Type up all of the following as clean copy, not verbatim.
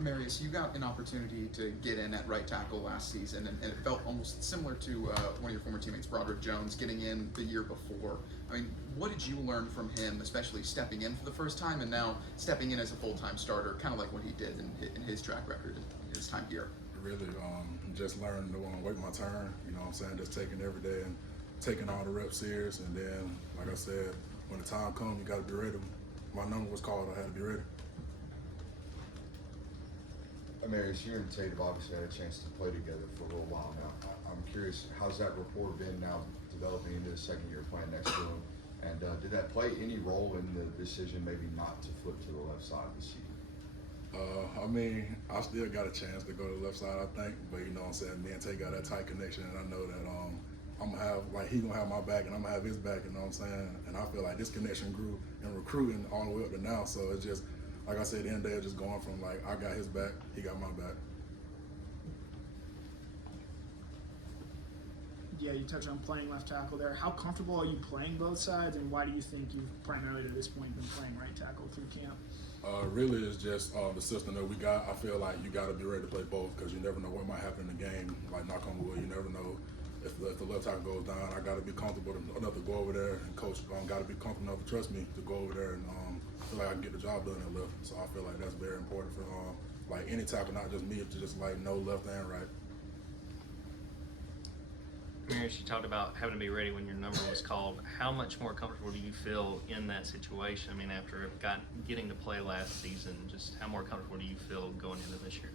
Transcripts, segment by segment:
Amarius, you got an opportunity to get in at right tackle last season, and it felt almost similar to one of your former teammates, Broderick Jones, getting in the year before. I mean, what did you learn from him, especially stepping in for the first time and now stepping in as a full-time starter, kind of like what he did in his track record in his time here? Really, just learning to wait my turn, you know what I'm saying, just taking every day and taking all the reps serious, and then, like I said, when the time comes, you got to be ready. My number was called, I had to be ready. Amarius, you and Tate have obviously had a chance to play together for a little while now. I'm curious, how's that rapport been now developing into the second year playing next to him? And did that play any role in the decision maybe not to flip to the left side of the season? I mean, I still got a chance to go to the left side, I think, but you know what I'm saying, me and Tate got that tight connection, and I know that I'm gonna have, like, he gonna have my back and I'm gonna have his back, you know what I'm saying? And I feel like this connection grew in recruiting all the way up to now, so it's just, like I said, at the end of the day, it's just going from, like, I got his back, he got my back. Yeah, you touched on playing left tackle there. How comfortable are you playing both sides, and why do you think you've primarily to this point been playing right tackle through camp? Really, it's just the system that we got. I feel like you got to be ready to play both because you never know what might happen in the game. Like, knock on wood, you never know if the left tackle goes down. I got to be comfortable enough to go over there, and coach got to be comfortable enough to trust me to go over there and feel like I can get the job done at left. So I feel like that's very important for like any tackle, not just me, to just like know left and right. Amarius, you talked about having to be ready when your number was called. How much more comfortable do you feel in that situation? I mean, after getting to play last season, just how more comfortable do you feel going into this year?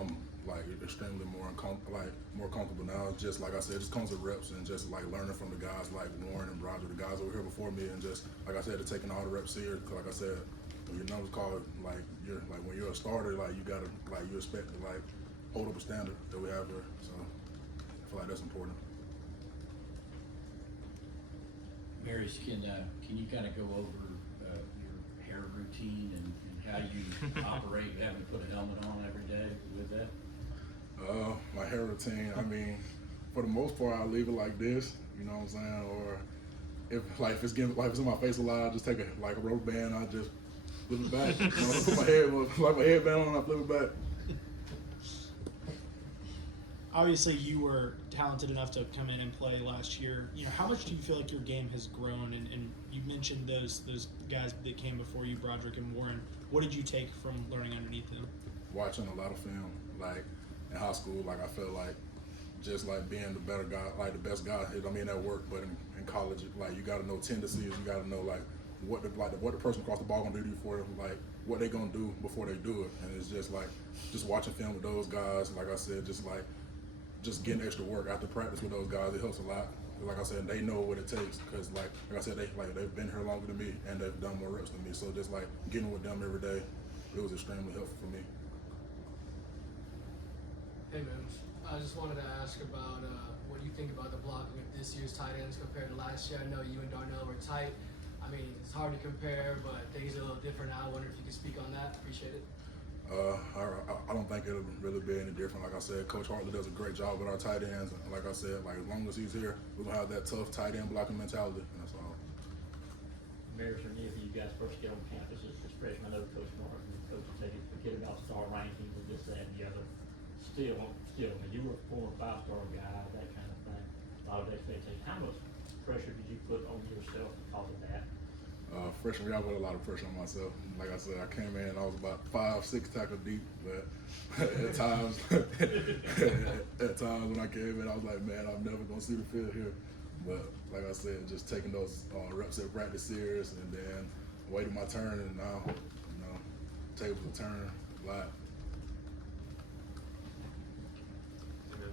I'm like extremely more comfortable now. Just like I said, it just comes with reps and just like learning from the guys like Warren and Roger, the guys over here before me, and just like I said, taking all the reps serious. Cause like I said, when your number's called, like when you're a starter, like you gotta you expect to like hold up a standard that we have here. So I feel like that's important. Amarius, can you kind of go over your hair routine and how you operate, having to put a helmet on every day with that? My hair routine, I mean, for the most part, I leave it like this, you know what I'm saying? Or if it's in my face a lot, I just take a rubber band, I just flip it back. You know, put my headband on, I flip it back. Obviously, you were talented enough to come in and play last year. You know, how much do you feel like your game has grown? And you mentioned those guys that came before you, Broderick and Warren. What did you take from learning underneath them? Watching a lot of film, like in high school, like I felt like just like being the better guy, like the best guy. I mean, at work, but in college, like you got to know tendencies. You got to know like what the person across the ball gonna do for them, like what they gonna do before they do it. And it's just like just watching film with those guys. Like I said, just getting extra work after practice with those guys, it helps a lot. Like I said, they know what it takes because, like I said, they've been here longer than me and they've done more reps than me. So just like getting with them every day, it was extremely helpful for me. Hey, Mims. I just wanted to ask about what do you think about the blocking of this year's tight ends compared to last year? I know you and Darnell were tight. I mean, it's hard to compare, but things are a little different now. I wonder if you could speak on that. Appreciate it. I don't think it'll really be any different. Like I said, Coach Hartley does a great job with our tight ends. And like I said, like as long as he's here, we're gonna have that tough tight end blocking mentality, and that's all. Amarius, or if you guys first get on campus as freshmen, I know Coach Martin and Coach Tate forget about star rankings and this, that, and the other. Still, I mean, you were a 4 or 5-star guy, that kind of thing. A lot of expectations. How much pressure did you put on yourself because of that? Freshman year, I put a lot of pressure on myself. Like I said, I came in, I was about 5-6 tackles deep, but at times, at times when I came in, I was like, man, I'm never gonna see the field here. But like I said, just taking those reps at practice serious, and then waiting my turn, and now, you know, tables are turning a lot.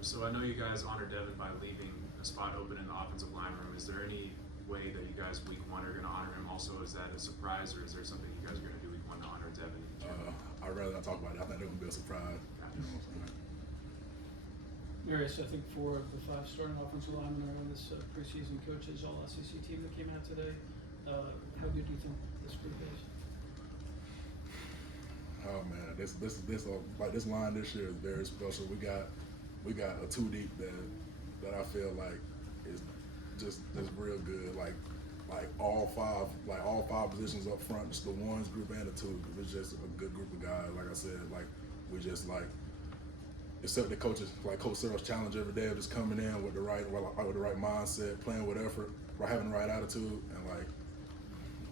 So I know you guys honored Devin by leaving a spot open in the offensive line room. Is there any way that you guys week 1 are going to honor him? Also, is that a surprise, or is there something you guys are going to do week 1 to honor Devin? I'd rather not talk about it. I think they're going to be a surprise. You know what I'm saying? Marius, I think 4 of the 5 starting offensive linemen are on this preseason coaches All-SEC team that came out today. How good do you think this group is? Oh man, this line this year is very special. We got a 2 deep that I feel like is just real good. Like all five positions up front, just the ones group and the twos. It's just a good group of guys. Like I said, like we just like accept the coaches, like Coach Searle's challenge every day of just coming in with the right mindset, playing with effort, having the right attitude, and like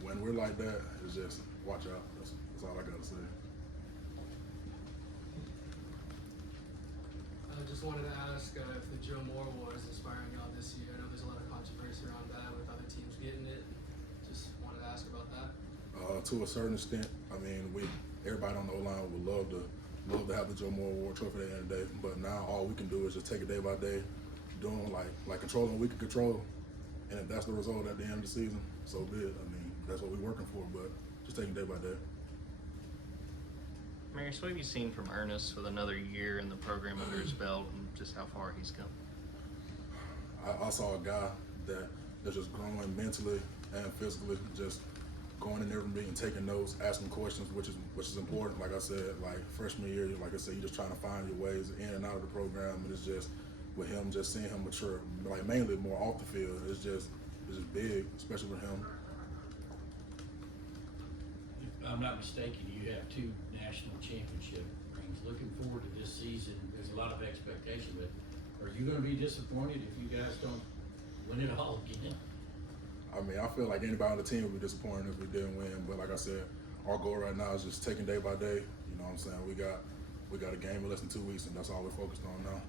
when we're like that, it's just watch out. That's all I gotta say. I just wanted to ask if the Joe Moore Award is inspiring y'all this year. I know there's a lot of controversy around that with other teams getting it. Just wanted to ask about that. To a certain extent, I mean, everybody on the O-line would love to have the Joe Moore Award trophy at the end of the day. But now all we can do is just take it day by day, doing like controlling what we can control. And if that's the result at the end of the season, so be it. I mean, that's what we're working for. But just taking day by day. Marius, what have you seen from Ernest with another year in the program under his belt and just how far he's come? I saw a guy that's just growing mentally and physically, just going in every meeting, taking notes, asking questions, which is important. Like I said, like freshman year, like I said, you're just trying to find your ways in and out of the program, and it's just with him, just seeing him mature, like mainly more off the field, it's just big, especially with him. If I'm not mistaken, you have 2 national championship rings. Looking forward to this season, there's a lot of expectation, but are you going to be disappointed if you guys don't win it all again? I mean, I feel like anybody on the team would be disappointed if we didn't win. But like I said, our goal right now is just taking day by day. You know what I'm saying? We got a game in less than 2 weeks, and that's all we're focused on now.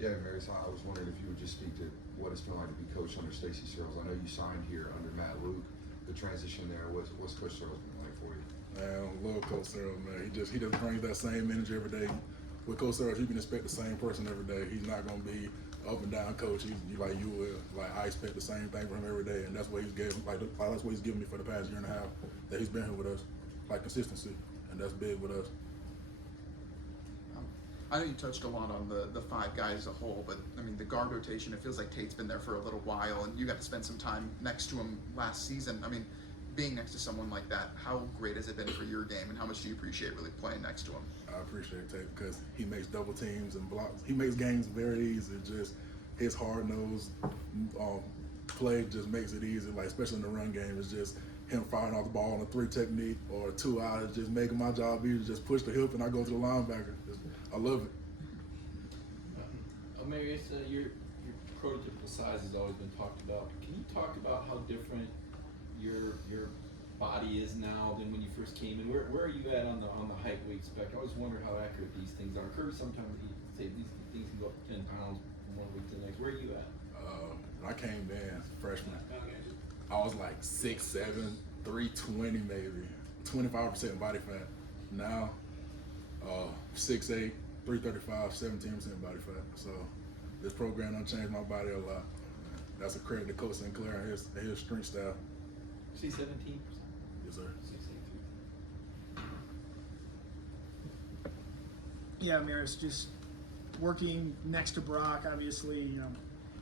Yeah, Marius, I was wondering if you would just speak to what it's been like to be coached under Stacey Searles. I know you signed here under Matt Luke. The transition there, what's Coach Searles been like for you? Man, I love Coach Searles, man. He just brings that same energy every day. With Coach Searles, you can expect the same person every day. He's not gonna be up and down coach. He's like you will. Like I expect the same thing from him every day, and that's what he's given. Like that's what he's given me for the past year and a half that he's been here with us. Like consistency, and that's big with us. I know you touched a lot on the 5 guys as a whole, but I mean the guard rotation, it feels like Tate's been there for a little while, and you got to spend some time next to him last season. I mean, being next to someone like that, how great has it been for your game, and how much do you appreciate really playing next to him? I appreciate Tate because he makes double teams and blocks. He makes games very easy. Just his hard-nosed play just makes it easy. Like especially in the run game, it's just him firing off the ball on a 3 technique or 2 out. It's just making my job easy. Just push the hip and I go to the linebacker. I love it. Amarius, your prototypical size has always been talked about. Can you talk about how different your body is now than when you first came in? Where are you at on the height weight spec? I always wonder how accurate these things are. Kirby sometimes he say these things can go up 10 pounds from one week to the next. Where are you at? When I came in freshman, I was like 6'7", 320 maybe, 25% body fat. Now, 6'8", 335, 17% body fat. So this program done changed my body a lot. That's a credit to Coach Sinclair and his strength staff. See 17%? Yes, sir. 6'8". Yeah, Maris, just working next to Brock, obviously, you know,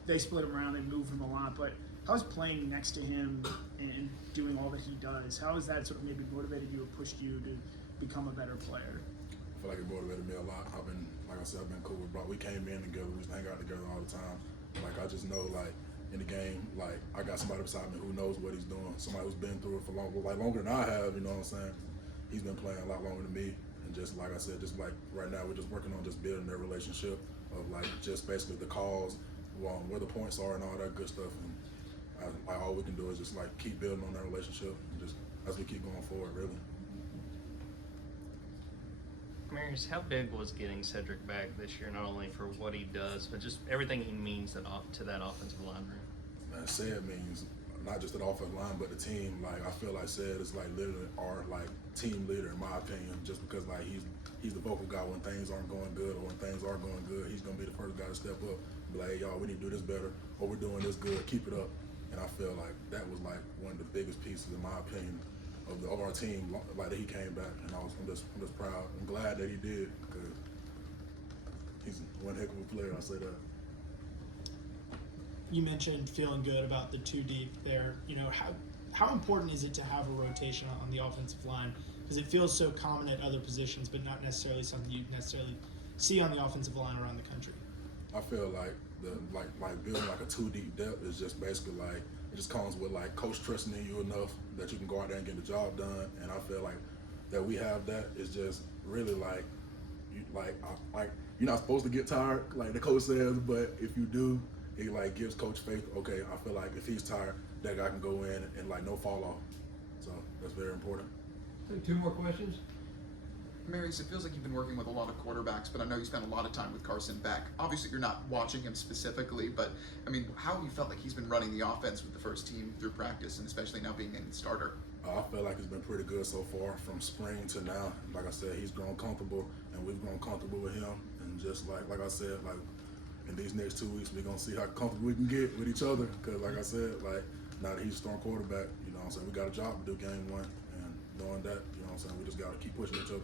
they split him around and moved him a lot, but how's playing next to him and doing all that he does, how has that sort of maybe motivated you or pushed you to become a better player? I feel like it motivated me a lot. Like I said, I've been cool with Brock. We came in together, we used to hang out together all the time. Like I just know, like in the game, like I got somebody beside me who knows what he's doing. Somebody who's been through it for longer than I have. You know what I'm saying? He's been playing a lot longer than me, and just like I said, just like right now, we're just working on just building their relationship of like just basically the calls, where the points are, and all that good stuff. And all we can do is just like keep building on that relationship, and just as we keep going forward, really. Marius, how big was getting Cedric back this year, not only for what he does, but just everything he means to that offensive line room? Man, Ced means not just the offensive line, but the team. Like I feel like Ced is like literally our like team leader in my opinion, just because like he's the vocal guy when things aren't going good, or when things are going good, he's gonna be the first guy to step up, and be like, hey, y'all, we need to do this better, or we're doing this good, keep it up. And I feel like that was like one of the biggest pieces in my opinion of our team, like that he came back, and I'm just proud and glad that he did, because he's one heck of a player. I say that. You mentioned feeling good about the 2 deep there. You know, how important is it to have a rotation on the offensive line? Because it feels so common at other positions, but not necessarily something you necessarily see on the offensive line around the country. I feel like like building like a 2 deep depth is just basically like it just comes with like coach trusting in you enough that you can go out there and get the job done. And I feel like that we have that is just really like you're not supposed to get tired, like the coach says, but if you do, it like gives coach faith. Okay, I feel like if he's tired, that guy can go in and like no fall off. So that's very important. Take two more questions. Marius, it feels like you've been working with a lot of quarterbacks, but I know you spent a lot of time with Carson Beck. Obviously, you're not watching him specifically, but I mean, how have you felt like he's been running the offense with the first team through practice, and especially now being in the starter? I feel like it's been pretty good so far from spring to now. Like I said, he's grown comfortable, and we've grown comfortable with him. And just like I said, like in these next 2 weeks, we're gonna see how comfortable we can get with each other. Cause like I said, like now that he's a strong quarterback, you know what I'm saying, we got a job to do game one, and knowing that, you know what I'm saying, we just gotta keep pushing each other.